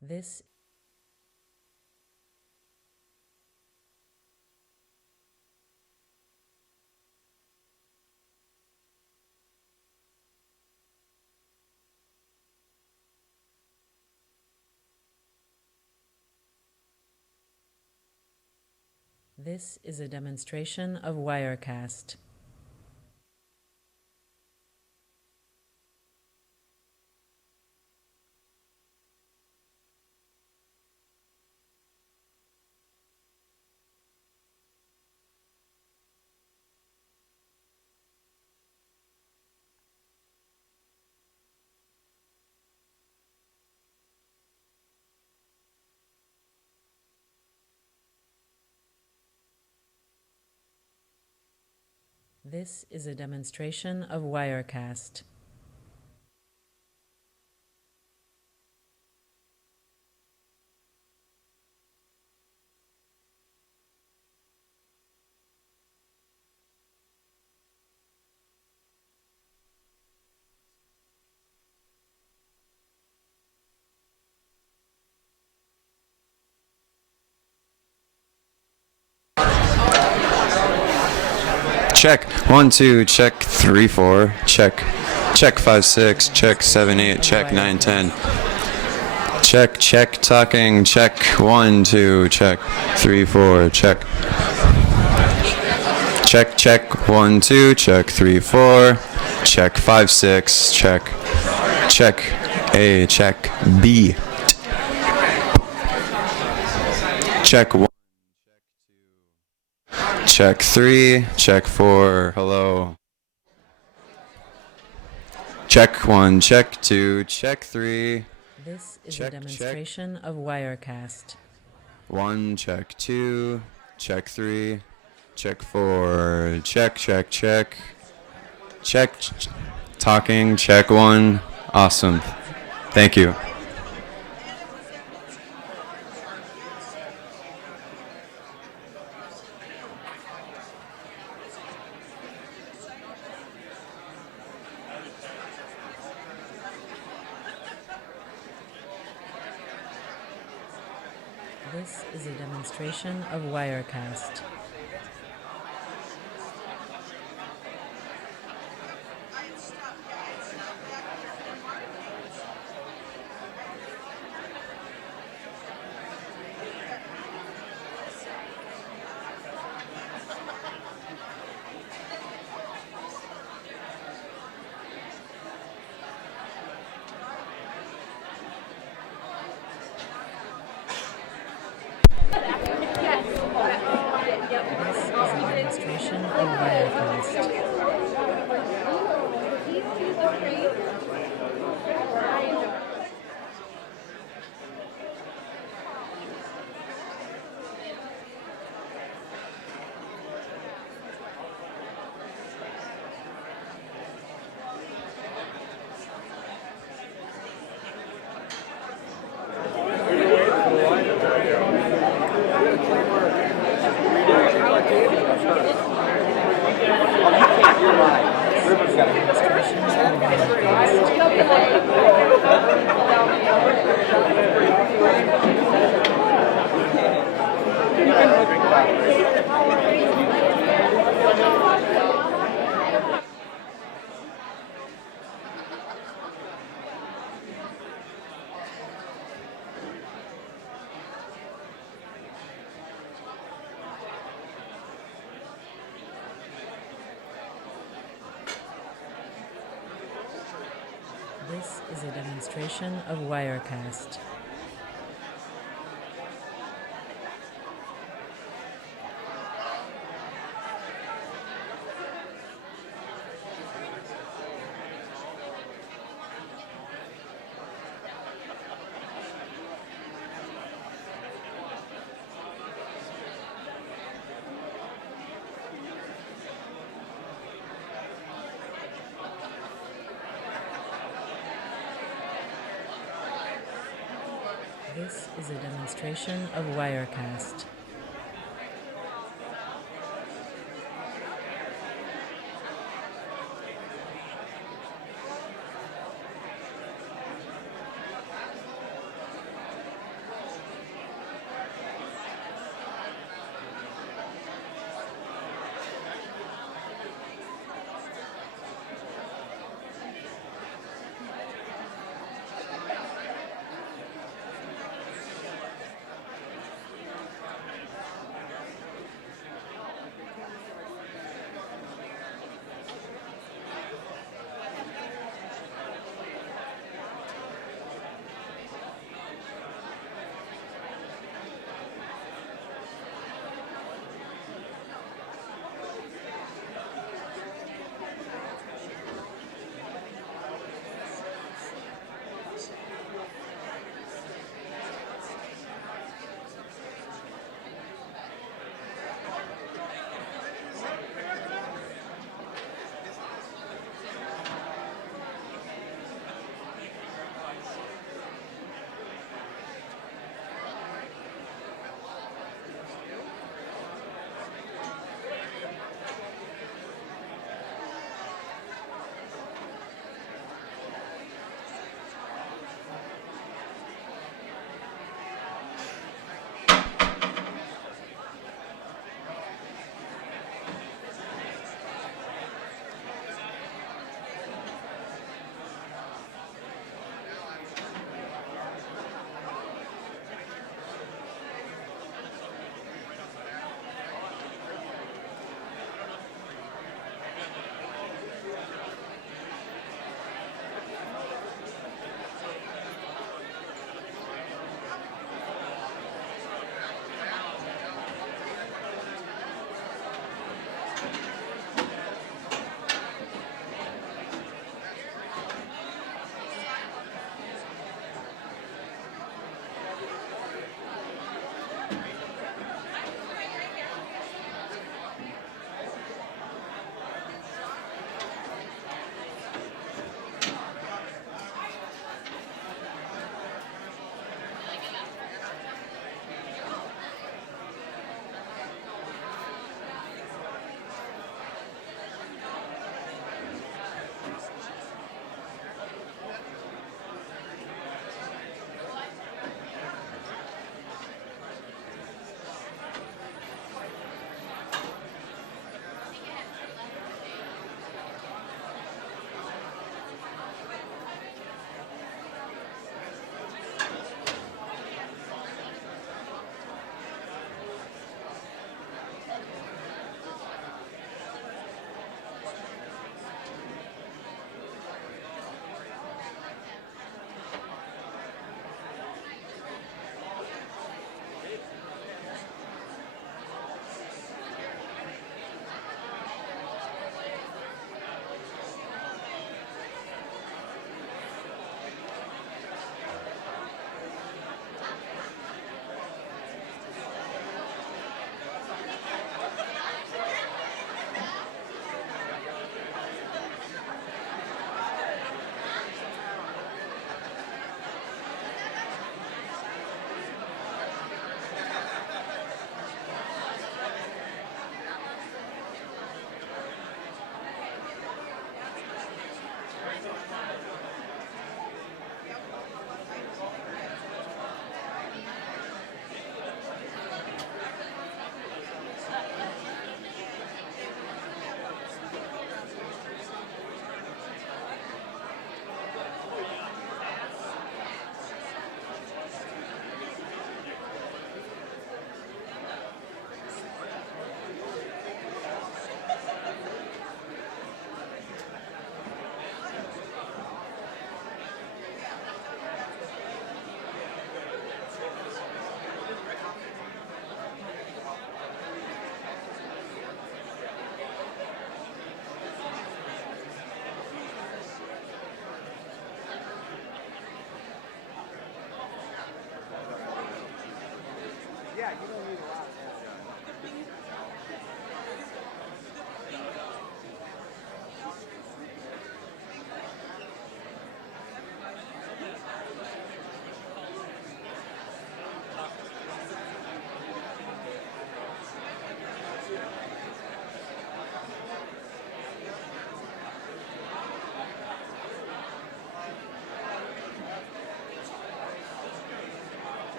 This This is a demonstration of Wirecast. This is a demonstration of Wirecast. Check 1 2, check 3 4, check 5 6, check 7 8, check 9 10. Check talking, check 1 2, check 3 4, check 1 2, check 3 4, check 5 6, check A, check B, check 1, check 3, check 4, hello. Check 1, check 2, check 3. This is Check, a demonstration of Wirecast. 1, check 2, check 3, check 4, check. Talking, check 1. Awesome. Thank you. This is a demonstration of Wirecast. This is a demonstration of Wirecast. This is a demonstration of Wirecast. This is a demonstration of Wirecast.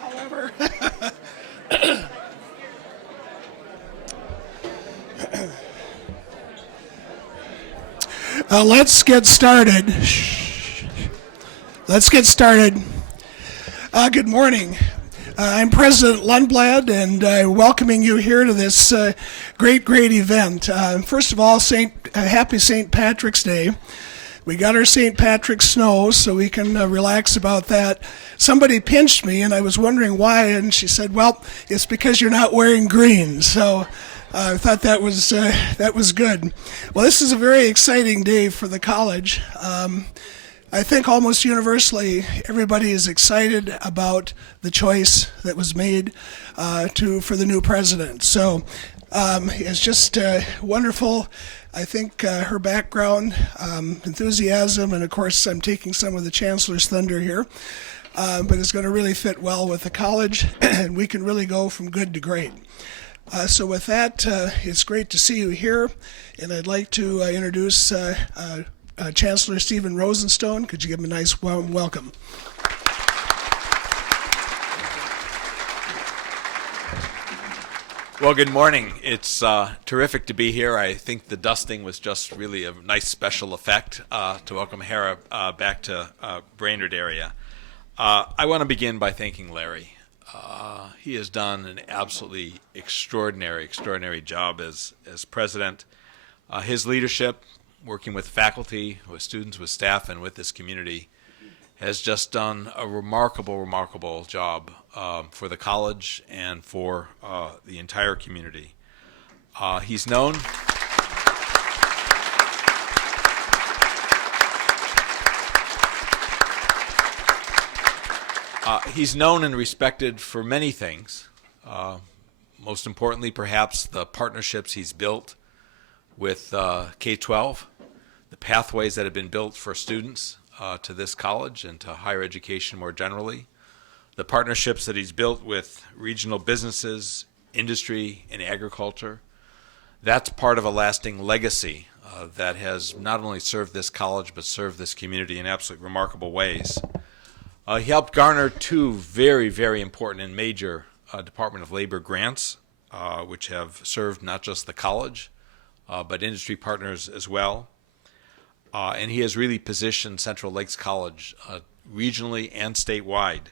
However, let's get started. Let's get started. Good morning. I'm President Lundblad, and I'm welcoming you here to this great event. First of all, happy St. Patrick's Day. We got our St. Patrick's snow, so we can relax about that. Somebody pinched me, and I was wondering why, and she said, well, it's because you're not wearing green. So I thought that was good. Well, this is a very exciting day for the college. I think almost universally everybody is excited about the choice that was made for the new president. So it's just wonderful. I think her background, enthusiasm, and of course I'm taking some of the chancellor's thunder here, but it's going to really fit well with the college, and we can really go from good to great. So with that, it's great to see you here, and I'd like to introduce Chancellor Stephen Rosenstone. Could you give him a nice warm welcome? Well, good morning. It's terrific to be here. I think the dusting was just really a nice special effect to welcome Hera back to Brainerd area. I want to begin by thanking Larry. He has done an absolutely extraordinary job as president. His leadership, working with faculty, with students, with staff, and with this community, has just done a remarkable job for the college and for the entire community. He's known and respected for many things. Most importantly, perhaps, the partnerships he's built with K-12, the pathways that have been built for students to this college and to higher education more generally, the partnerships that he's built with regional businesses, industry, and agriculture. That's part of a lasting legacy that has not only served this college but served this community in absolutely remarkable ways. He helped garner two very important and major Department of Labor grants, which have served not just the college, but industry partners as well. And he has really positioned Central Lakes College regionally and statewide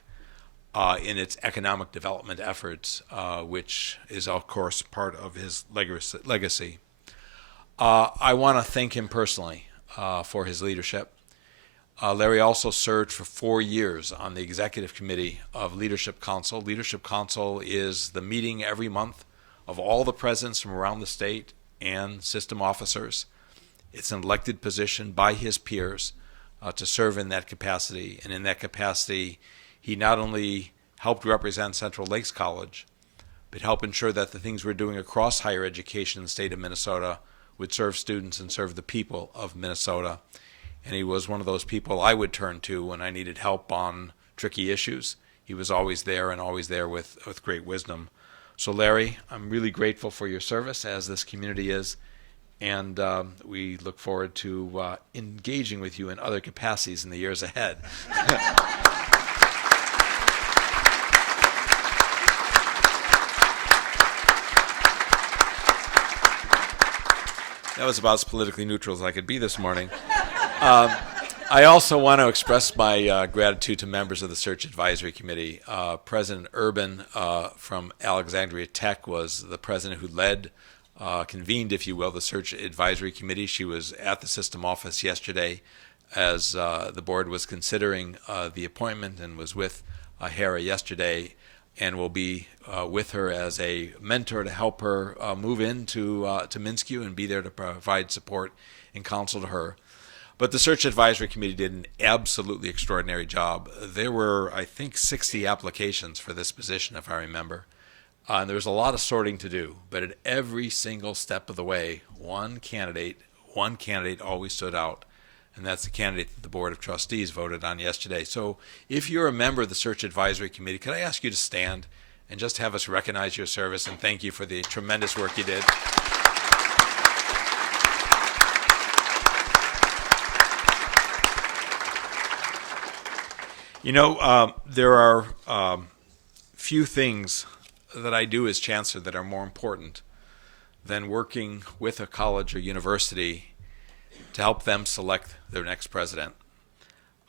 in its economic development efforts, which is, of course, part of his legacy. I want to thank him personally for his leadership. Larry also served for 4 years on the executive committee of Leadership Council. Leadership Council is the meeting every month of all the presidents from around the state and system officers. It's an elected position by his peers to serve in that capacity. And in that capacity, he not only helped represent Central Lakes College, but helped ensure that the things we're doing across higher education in the state of Minnesota would serve students and serve the people of Minnesota. And he was one of those people I would turn to when I needed help on tricky issues. He was always there and always there with great wisdom. So Larry, I'm really grateful for your service, as this community is, and we look forward to engaging with you in other capacities in the years ahead. That was about as politically neutral as I could be this morning. I also want to express my gratitude to members of the Search Advisory Committee. President Urban from Alexandria Tech was the president who convened, if you will, the Search Advisory Committee. She was at the system office yesterday as the board was considering the appointment, and was with Hera yesterday, and will be with her as a mentor to help her move into to MnSCU and be there to provide support and counsel to her. But the Search Advisory Committee did an absolutely extraordinary job. There were, I think, 60 applications for this position, if I remember. And there was a lot of sorting to do. But at every single step of the way, one candidate always stood out. And that's the candidate that the Board of Trustees voted on yesterday. So if you're a member of the Search Advisory Committee, could I ask you to stand and just have us recognize your service and thank you for the tremendous work you did? You know, there are few things that I do as chancellor that are more important than working with a college or university to help them select their next president.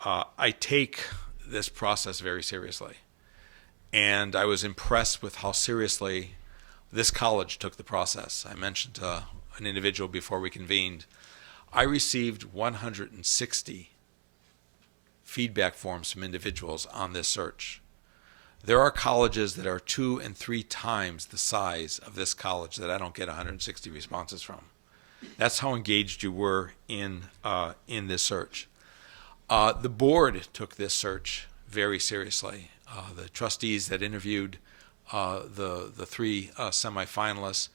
I take this process very seriously, and I was impressed with how seriously this college took the process. I mentioned an individual before we convened. I received 160 feedback forms from individuals on this search. There are colleges that are 2 and 3 times the size of this college that I don't get 160 responses from. That's how engaged you were in this search. The board took this search very seriously. The trustees that interviewed the 3 semifinalists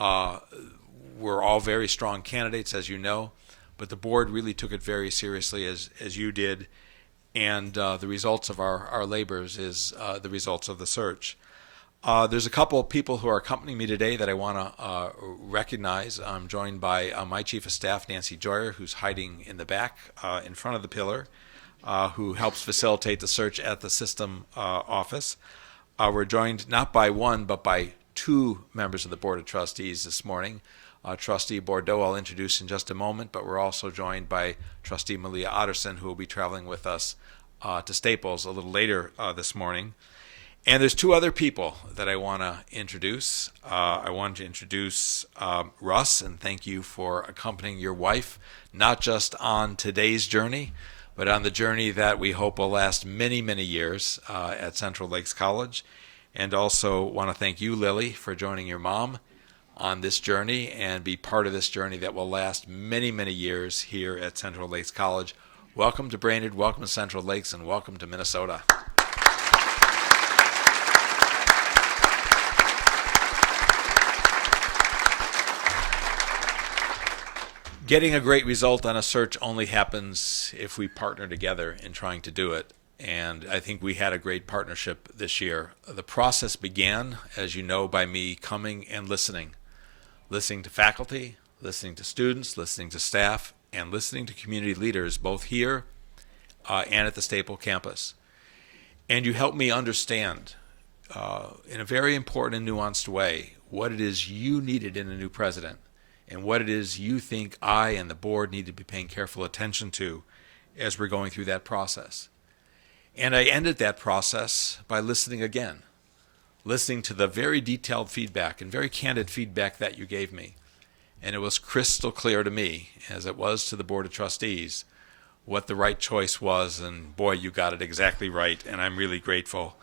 were all very strong candidates, as you know, but the board really took it very seriously, as you did. And the results of our labors is the results of the search. There's a couple of people who are accompanying me today that I want to recognize. I'm joined by my Chief of Staff, Nancy Joyer, who's hiding in the back in front of the pillar, who helps facilitate the search at the system office. We're joined not by one, but by 2 members of the Board of Trustees this morning. Trustee Bordeaux I'll introduce in just a moment, but we're also joined by Trustee Malia Otterson, who will be traveling with us to Staples a little later this morning. And there's 2 other people that I want to introduce. I want to introduce Russ, and thank you for accompanying your wife, not just on today's journey, but on the journey that we hope will last many, many years at Central Lakes College. And also want to thank you, Lily, for joining your mom on this journey and be part of this journey that will last many, many years here at Central Lakes College. Welcome to Brainerd, welcome to Central Lakes, and welcome to Minnesota. Getting a great result on a search only happens if we partner together in trying to do it. And I think we had a great partnership this year. The process began, as you know, by me coming and listening to faculty, listening to students, listening to staff, and listening to community leaders, both here and at the Staple campus. And you helped me understand in a very important and nuanced way what it is you needed in a new president and what it is you think I and the board need to be paying careful attention to as we're going through that process. And I ended that process by listening again, listening to the very detailed feedback and very candid feedback that you gave me. And it was crystal clear to me, as it was to the Board of Trustees, what the right choice was. And boy, you got it exactly right. And I'm really grateful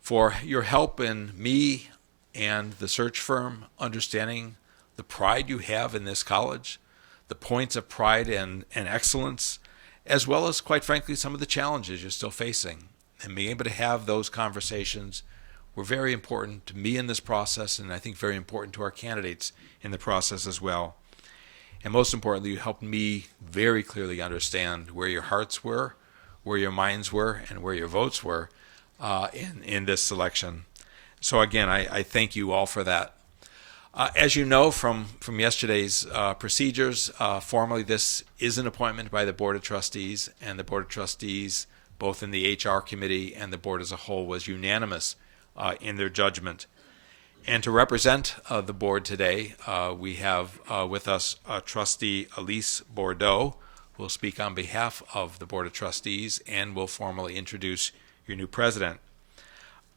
for your help in me and the search firm understanding the pride you have in this college, the points of pride and excellence, as well as, quite frankly, some of the challenges you're still facing. And being able to have those conversations were very important to me in this process, and I think very important to our candidates in the process as well. And most importantly, you helped me very clearly understand where your hearts were, where your minds were, and where your votes were in this selection. So again, I thank you all for that. As you know from yesterday's procedures, formally this is an appointment by the Board of Trustees, and the Board of Trustees, both in the HR committee and the board as a whole, was unanimous in their judgment. And to represent the board today, we have with us Trustee Elise Bordeaux, who will speak on behalf of the Board of Trustees and will formally introduce your new president.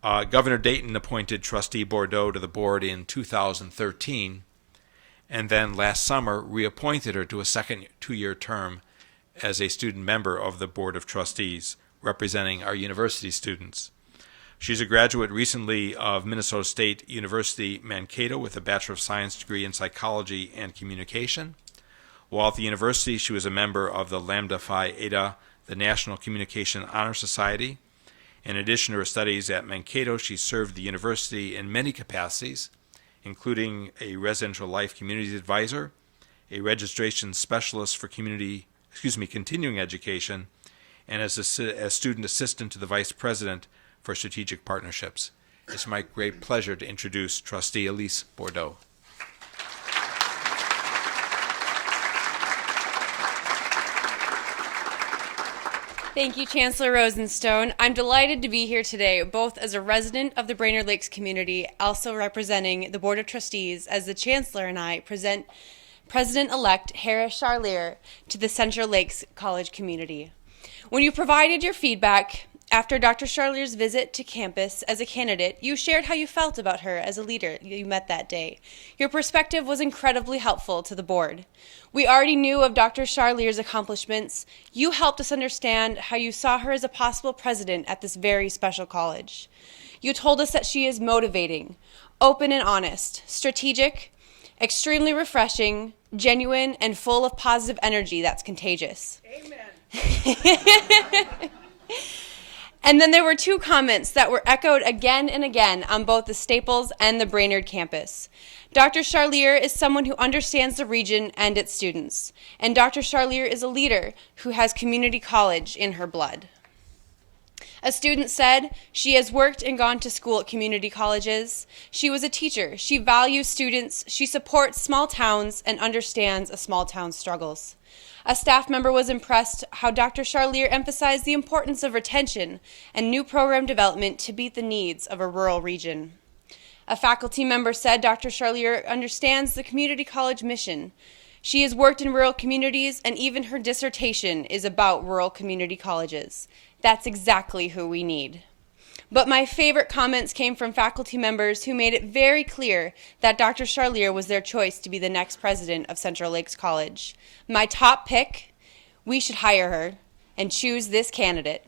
Governor Dayton appointed Trustee Bordeaux to the board in 2013, and then last summer reappointed her to a second 2-year term as a student member of the Board of Trustees, representing our university students. She's a graduate recently of Minnesota State University Mankato with a Bachelor of Science degree in Psychology and Communication. While at the university, she was a member of the Lambda Phi Eta, the National Communication Honor Society. In addition to her studies at Mankato, she served the university in many capacities, including a residential life communities advisor, a registration specialist for continuing education, and as student assistant to the vice president for strategic partnerships. It's my great pleasure to introduce Trustee Elise Bordeaux. Thank you, Chancellor Rosenstone. I'm delighted to be here today, both as a resident of the Brainerd Lakes community, also representing the Board of Trustees, as the Chancellor and I present President-elect Harris Charlier to the Central Lakes College community. When you provided your feedback after Dr. Charlier's visit to campus as a candidate, you shared how you felt about her as a leader you met that day. Your perspective was incredibly helpful to the board. We already knew of Dr. Charlier's accomplishments. You helped us understand how you saw her as a possible president at this very special college. You told us that she is motivating, open and honest, strategic, extremely refreshing, genuine, and full of positive energy that's contagious. Amen. And then there were 2 comments that were echoed again and again on both the Staples and the Brainerd campus. Dr. Charlier is someone who understands the region and its students. And Dr. Charlier is a leader who has community college in her blood. A student said she has worked and gone to school at community colleges. She was a teacher. She values students. She supports small towns and understands a small town's struggles. A staff member was impressed how Dr. Charlier emphasized the importance of retention and new program development to meet the needs of a rural region. A faculty member said Dr. Charlier understands the community college mission. She has worked in rural communities, and even her dissertation is about rural community colleges. That's exactly who we need. But my favorite comments came from faculty members who made it very clear that Dr. Charlier was their choice to be the next president of Central Lakes College. My top pick, we should hire her and choose this candidate.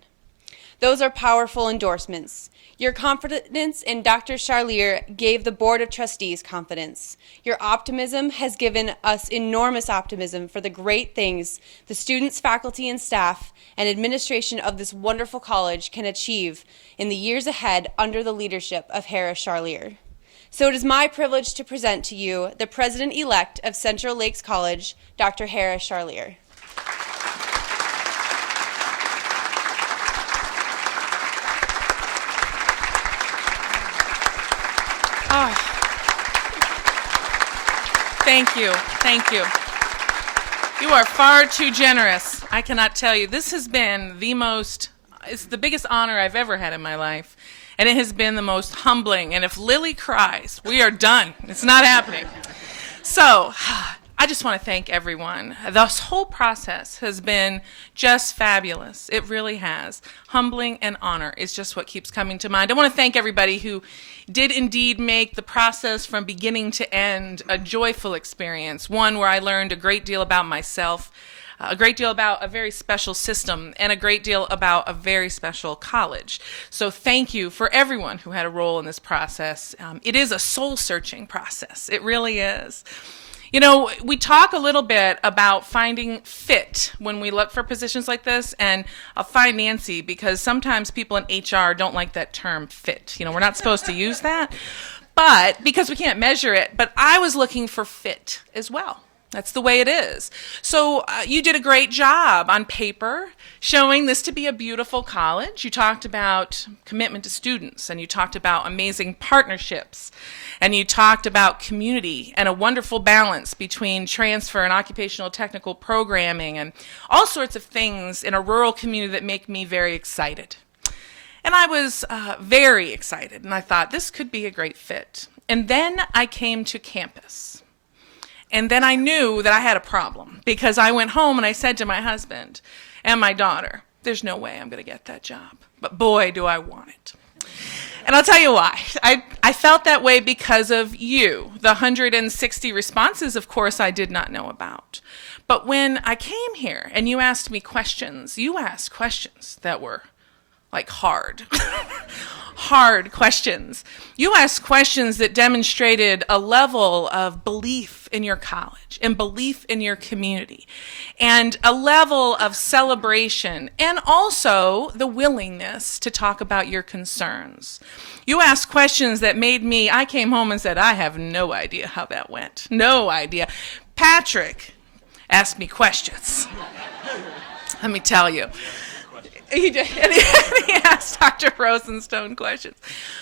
Those are powerful endorsements. Your confidence in Dr. Charlier gave the Board of Trustees confidence. Your optimism has given us enormous optimism for the great things the students, faculty, and staff and administration of this wonderful college can achieve in the years ahead under the leadership of Harris Charlier. So it is my privilege to present to you the President-elect of Central Lakes College, Dr. Harris Charlier. Oh. Thank you. Thank you. You are far too generous. I cannot tell you. This has been it's the biggest honor I've ever had in my life. And it has been the most humbling. And if Lily cries, we are done. It's not happening. So, I just want to thank everyone. This whole process has been just fabulous. It really has. Humbling and honor is just what keeps coming to mind. I want to thank everybody who did indeed make the process from beginning to end a joyful experience, one where I learned a great deal about myself, a great deal about a very special system, and a great deal about a very special college. So thank you for everyone who had a role in this process. It is a soul-searching process. It really is. You know, we talk a little bit about finding fit when we look for positions like this, and I'll find Nancy because sometimes people in HR don't like that term fit. You know, we're not supposed to use that, but because we can't measure it, but I was looking for fit as well. That's the way it is. So you did a great job on paper showing this to be a beautiful college. You talked about commitment to students, and you talked about amazing partnerships, and you talked about community and a wonderful balance between transfer and occupational technical programming and all sorts of things in a rural community that make me very excited. And I was very excited, and I thought this could be a great fit. And then I came to campus. And then I knew that I had a problem because I went home and I said to my husband and my daughter, there's no way I'm going to get that job. But boy, do I want it. And I'll tell you why. I felt that way because of you. The 160 responses, of course, I did not know about. But when I came here and you asked me questions, you asked questions that were like hard. Hard questions. You asked questions that demonstrated a level of belief in your college and belief in your community and a level of celebration and also the willingness to talk about your concerns. You asked questions that made me, I came home and said, I have no idea how that went. No idea. Patrick asked me questions. Let me tell you. He did. And he asked Dr. Rosenstone questions.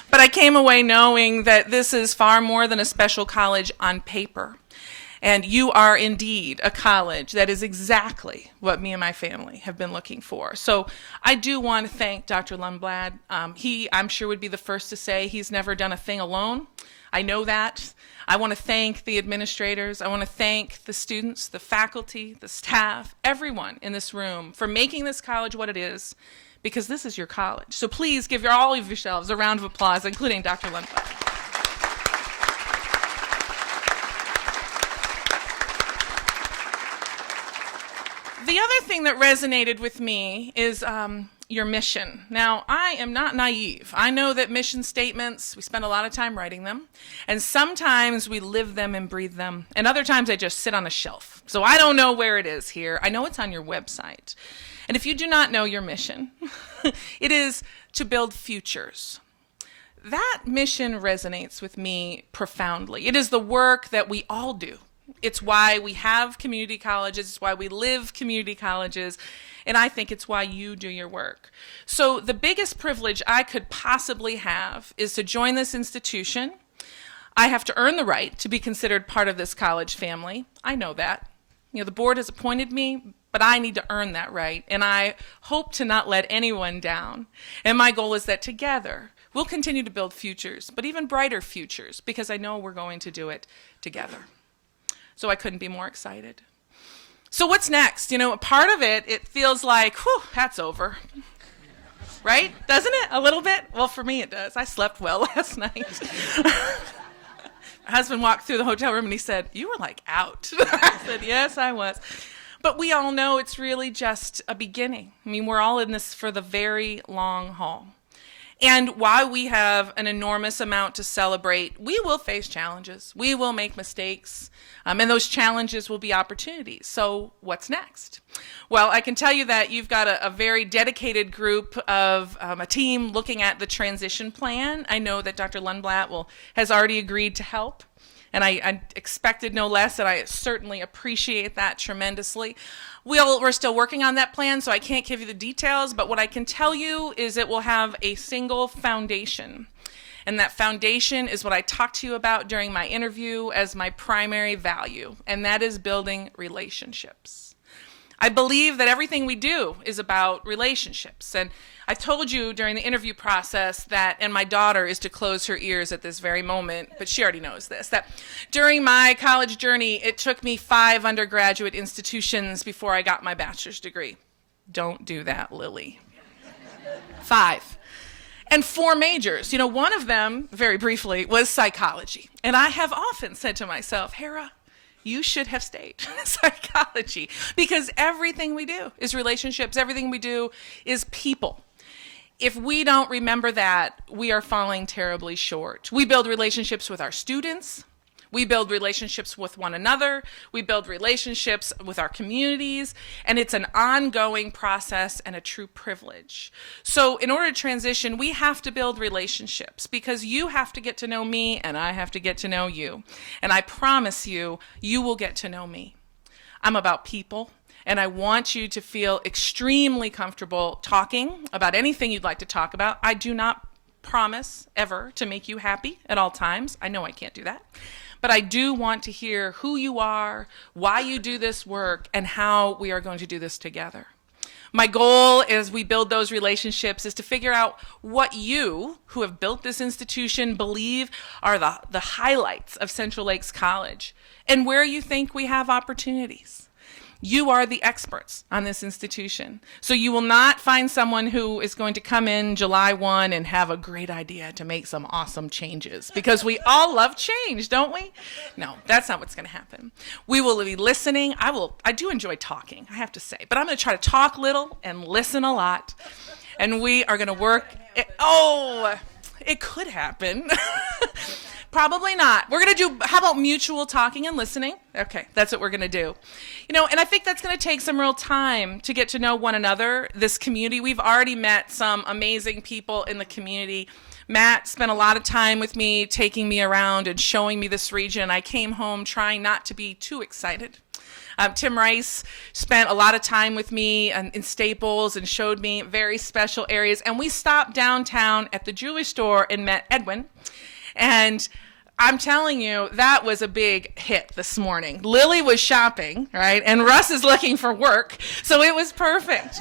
But I came away knowing that this is far more than a special college on paper. And you are indeed a college that is exactly what me and my family have been looking for. So I do want to thank Dr. Lundblad. He, I'm sure, would be the first to say he's never done a thing alone. I know that. I want to thank the administrators. I want to thank the students, the faculty, the staff, everyone in this room for making this college what it is, because this is your college. So please give all of yourselves a round of applause, including Dr. Lundblad. The other thing that resonated with me is your mission. Now, I am not naive. I know that mission statements, we spend a lot of time writing them, and sometimes we live them and breathe them, and other times they just sit on a shelf. So I don't know where it is here. I know it's on your website. And if you do not know your mission, it is to build futures. That mission resonates with me profoundly. It is the work that we all do. It's why we have community colleges. It's why we live community colleges. And I think it's why you do your work. So the biggest privilege I could possibly have is to join this institution. I have to earn the right to be considered part of this college family. I know that. You know, the board has appointed me, but I need to earn that right. And I hope to not let anyone down. And my goal is that together we'll continue to build futures, but even brighter futures, because I know we're going to do it together. So I couldn't be more excited. So what's next? You know, part of it, it feels like, whew, that's over. Right? Doesn't it? A little bit? Well, for me it does. I slept well last night. My husband walked through the hotel room and he said, you were like out. I said, yes, I was. But we all know it's really just a beginning. I mean, we're all in this for the very long haul. And while we have an enormous amount to celebrate, we will face challenges. We will make mistakes. And those challenges will be opportunities. So what's next? Well, I can tell you that you've got a very dedicated group of a team looking at the transition plan. I know that Dr. Lundblad has already agreed to help. And I expected no less, and I certainly appreciate that tremendously. We're still working on that plan, so I can't give you the details, but what I can tell you is it will have a single foundation. And that foundation is what I talked to you about during my interview as my primary value, and that is building relationships. I believe that everything we do is about relationships. And I told you during the interview process that, and my daughter is to close her ears at this very moment, but she already knows this, that during my college journey, it took me 5 undergraduate institutions before I got my bachelor's degree. Don't do that, Lily. 5. And 4 majors. You know, one of them, very briefly, was psychology. And I have often said to myself, Hera, you should have stayed in psychology, because everything we do is relationships. Everything we do is people. If we don't remember that, we are falling terribly short. We build relationships with our students. We build relationships with one another. We build relationships with our communities. And it's an ongoing process and a true privilege. So in order to transition, we have to build relationships, because you have to get to know me and I have to get to know you. And I promise you, you will get to know me. I'm about people. And I want you to feel extremely comfortable talking about anything you'd like to talk about. I do not promise ever to make you happy at all times. I know I can't do that. But I do want to hear who you are, why you do this work, and how we are going to do this together. My goal as we build those relationships is to figure out what you, who have built this institution, believe are the highlights of Central Lakes College, and where you think we have opportunities. You are the experts on this institution. So you will not find someone who is going to come in July 1 and have a great idea to make some awesome changes, because we all love change, don't we? No, that's not what's going to happen. We will be listening. I do enjoy talking, I have to say, but I'm going to try to talk little and listen a lot. And we are going to work. It could happen. Probably not. We're going to do, how about mutual talking and listening? Okay, that's what we're going to do. You know, and I think that's going to take some real time to get to know one another, this community. We've already met some amazing people in the community. Matt spent a lot of time with me, taking me around and showing me this region. I came home trying not to be too excited. Tim Rice spent a lot of time with me in Staples and showed me very special areas. And we stopped downtown at the jewelry store and met Edwin. And I'm telling you, that was a big hit this morning. Lily was shopping, right? And Russ is looking for work. So it was perfect.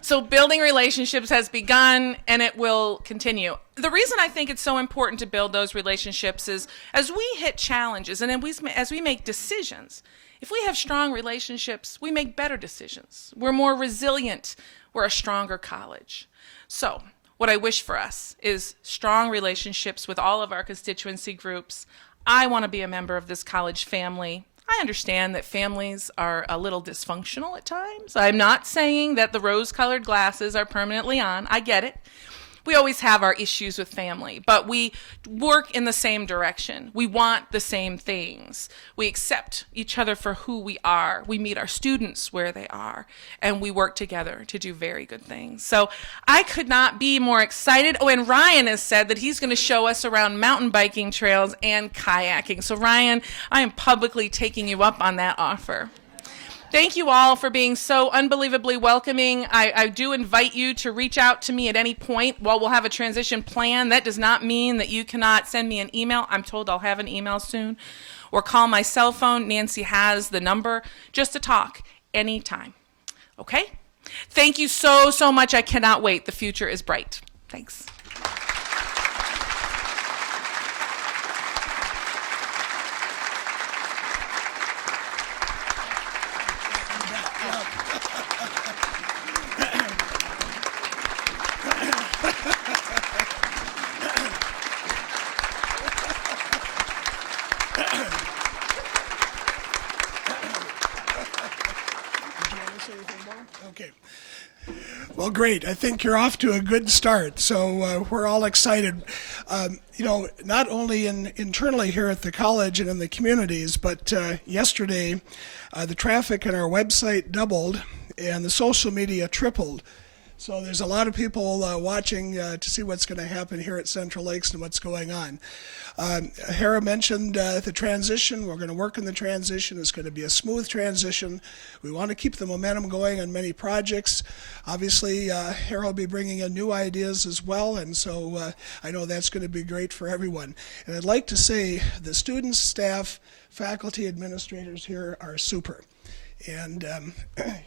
So building relationships has begun, and it will continue. The reason I think it's so important to build those relationships is as we hit challenges and as we make decisions, if we have strong relationships, we make better decisions. We're more resilient. We're a stronger college. So what I wish for us is strong relationships with all of our constituency groups. I want to be a member of this college family. I understand that families are a little dysfunctional at times. I'm not saying that the rose-colored glasses are permanently on. I get it. We always have our issues with family, but we work in the same direction. We want the same things. We accept each other for who we are. We meet our students where they are, and we work together to do very good things. So I could not be more excited. Oh, and Ryan has said that he's going to show us around mountain biking trails and kayaking. So Ryan, I am publicly taking you up on that offer. Thank you all for being so unbelievably welcoming. I do invite you to reach out to me at any point while we'll have a transition plan. That does not mean that you cannot send me an email. I'm told I'll have an email soon. Or call my cell phone. Nancy has the number, just to talk anytime. Okay? Thank you so, so much. I cannot wait. The future is bright. Thanks. Okay. Well, great. I think you're off to a good start. So we're all excited. Not only internally here at the college and in the communities, but yesterday the traffic on our website doubled and the social media tripled. So there's a lot of people watching to see what's going to happen here at Central Lakes and what's going on. Hera mentioned the transition. We're going to work on the transition. It's going to be a smooth transition. We want to keep the momentum going on many projects. Obviously, Hera will be bringing in new ideas as well, and so I know that's going to be great for everyone. And I'd like to say the students, staff, faculty, administrators here are super. And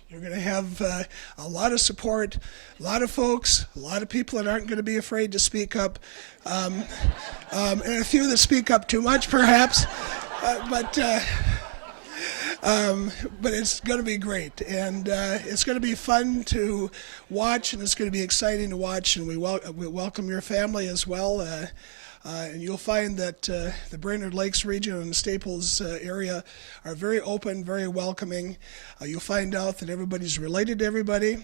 you're going to have a lot of support, a lot of folks, a lot of people that aren't going to be afraid to speak up, and a few that speak up too much, perhaps. But it's going to be great, and it's going to be fun to watch, and it's going to be exciting to watch, and we welcome your family as well. And you'll find that the Brainerd Lakes region and the Staples area are very open, very welcoming. You'll find out that everybody's related to everybody,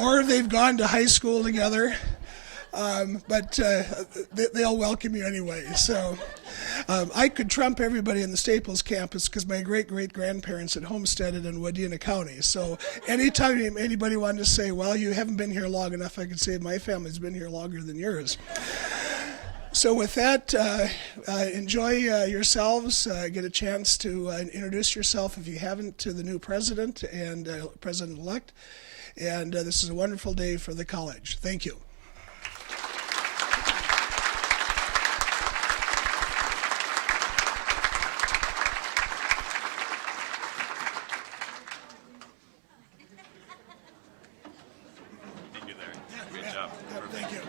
or they've gone to high school together, but they'll welcome you anyway. So I could trump everybody in the Staples campus because my great-great-grandparents had homesteaded in Wadena County. So anytime anybody wanted to say, well, you haven't been here long enough, I could say my family's been here longer than yours. So with that, enjoy yourselves. Get a chance to introduce yourself, if you haven't, to the new president and president-elect. And this is a wonderful day for the college. Thank you. Thank you, Larry. Great job. Thank you.